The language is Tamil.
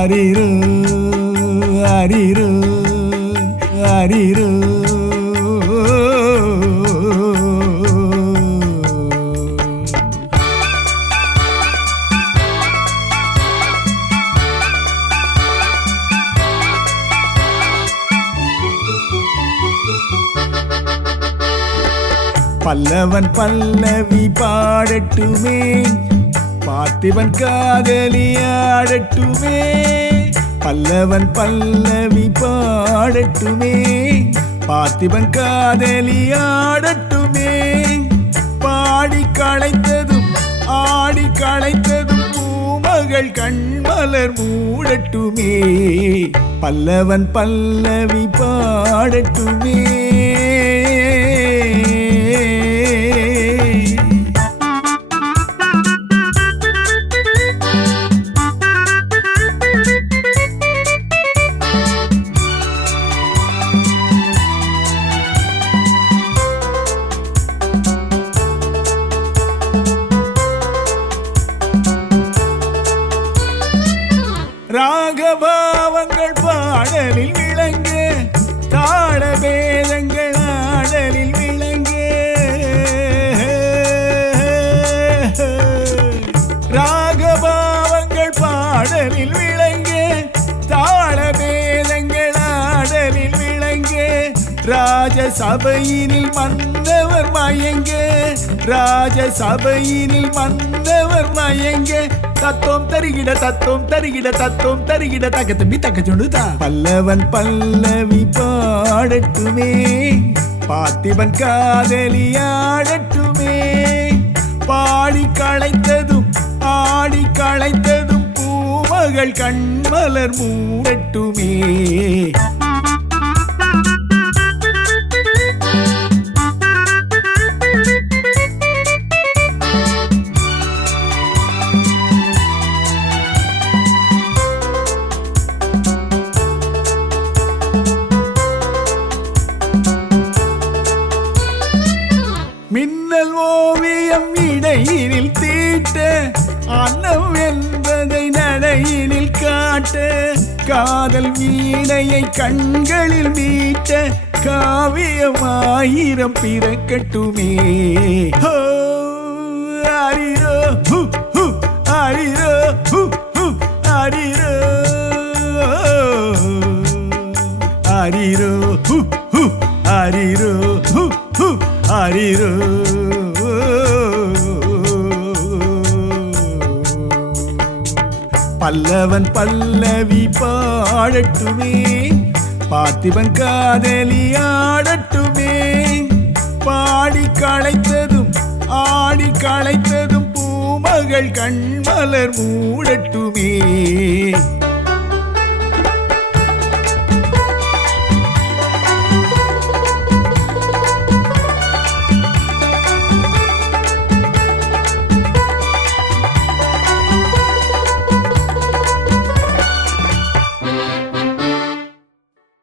ஆரிரு ஆரிரு ஆரிரு. பல்லவன் பல்லவி பாடட்டுமே, பார்த்திபன் காதலியாடட்டுமே. பல்லவன் பல்லவி பாடட்டுமே, பார்த்திபன் காதலியாடட்டுமே. பாடி களைத்ததும் ஆடி களைத்ததும் பூமகள் கண்மலர் மூடட்டுமே. பல்லவன் பல்லவி பாடட்டுமே. ராகபாவங்கள் பாடலில் விளங்க, தாள பேதங்கள் ஆடலில் விளங்க. ராகபாவங்கள் பாடலில் விளங்க, தாள பேதங்கள் ஆடலில் விளங்க. ராஜசபையினில் மன்னவர் மயங்க, ராஜசபையினில் மன்னவர் மயங்க. தத்தோம் தருகிட தத்தோம் தருகிட தத்தோம் தருகிட தக்க தம்பி தக்க சொல்லுதா. பல்லவன் பல்லவி பாடட்டுமே, பார்த்திபன் காதலியாடட்டுமே. பாடி களைத்ததும் ஆடி களைத்ததும் பூமகள் கண்மலர் மூடட்டுமே. மின்னல் ஓவியம் இடையினில் தீட்ட, அன்னம் என்பதை நடையினில் காட்ட. காதல் வீணையை கண்களில் மீட்ட, காவியமாயிரம் பிறக்கட்டுமே. ஆரிரோ ஆரிரோ ஆரிரோ ஆரிரோ ஆரிரோ ஆரிரோ. பல்லவன் பல்லவி பாடட்டுமே, பார்த்திபன் காதலியாடட்டுமே. பாடி களைத்ததும் ஆடி களைத்ததும் பூமகள் கண்மலர் மூடட்டுமே.